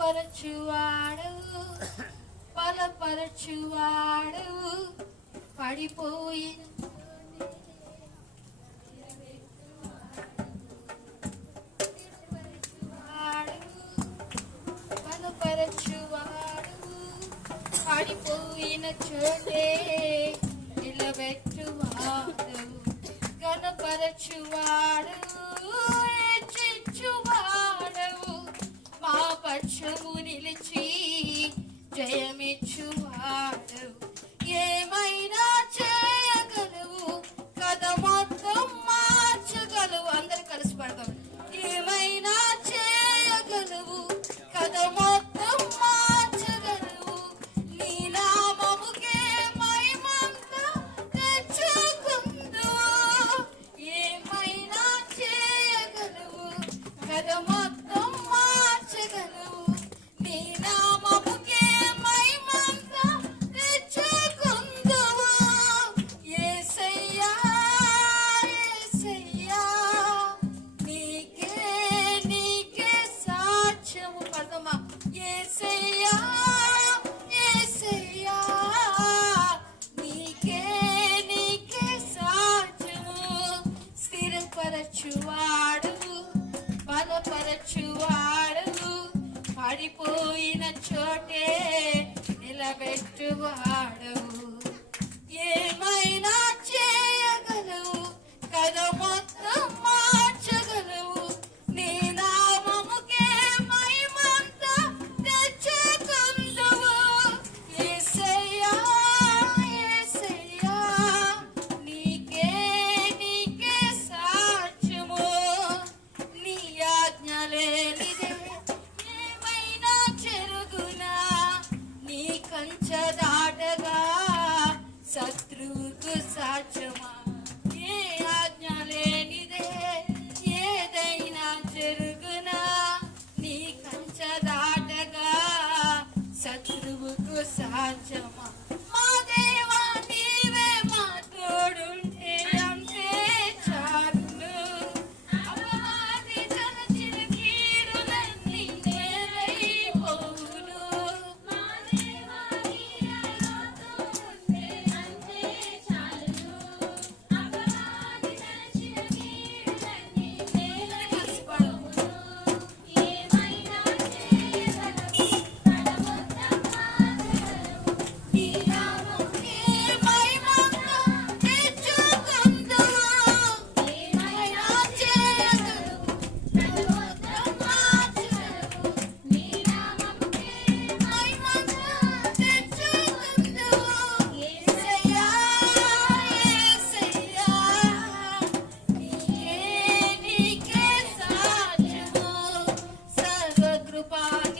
బలపరచువాడవు బలపరచువాడవు పడిపోయిన బలపరచువాడవు పడిపోయిన చోటే నిలబెట్టువాడవు గణపరచువాడవు హెచ్చించువాడవు మా పక్షము నిలిచి జయమిచ్చువాడవు ఏమైనా చేయగలవు కథ మొత్తం మార్చగలవు అందరు కలిసి పడతాం ఏమైనా చేయగలవు కథ మొత్తం మార్చగలవు నీ నామముకే మహిమంతా తెచ్చుకుందువు ఏమైనా చేయగలవు కథ మొత్తం మార్చగలవు నీ నామముకే మహిమంతా తెచ్చుకుందువు యేసయ్యా యేసయ్యా నీకే నీకే సాక్ష్యము పడదమా యేసయ్యా యేసయ్యా నీకే నీకే సాక్ష్యము స్థిరపరచువాడవు బలపరచువాడవు పడిపోయిన చోటే నిలబెట్టువాడవు ఏమైనా చేయగలవు కథ మొత్తం మార్చగలవు నీ నామముకే మహిమంతా తెచ్చుకుందువు యేసయ్యా యేసయ్యా నీకే నీకే సాక్ష్యము నీ ఆజ్ఞ లేనిదే ఏమైనా చెరుగునా నీ కంచె దాటగా శత్రువుకు సాక్ష్యమా ఏ ఆజ్ఞ లేనిదే ఏదైనా జరుగునా నీ కంచె దాటగా శత్రువుకు సాక్ష్యమా మా దేవా నీవే మా తోడుంటే అంతే చాలు అపవాది తలచిన కీడులన్నీ నేలైపోవును మా దేవా నీతో ఉంటే అంతే చాలు అపవాది తలచిన కీడులన్నీ నేలైపోవును ఏమైనా చేయగలవు కథ మొత్తం మార్చగలవు నీ నామముకే మహిమంతా తెచ్చుకుందువు ఏమైనా చేయగలవు కథ మొత్తం మార్చగలవు నీ నామముకే మహిమంతా తెచ్చుకుందువు యేసయ్యా యేసయ్యా నీకే నీకే సాక్ష్యము సర్వకృపాని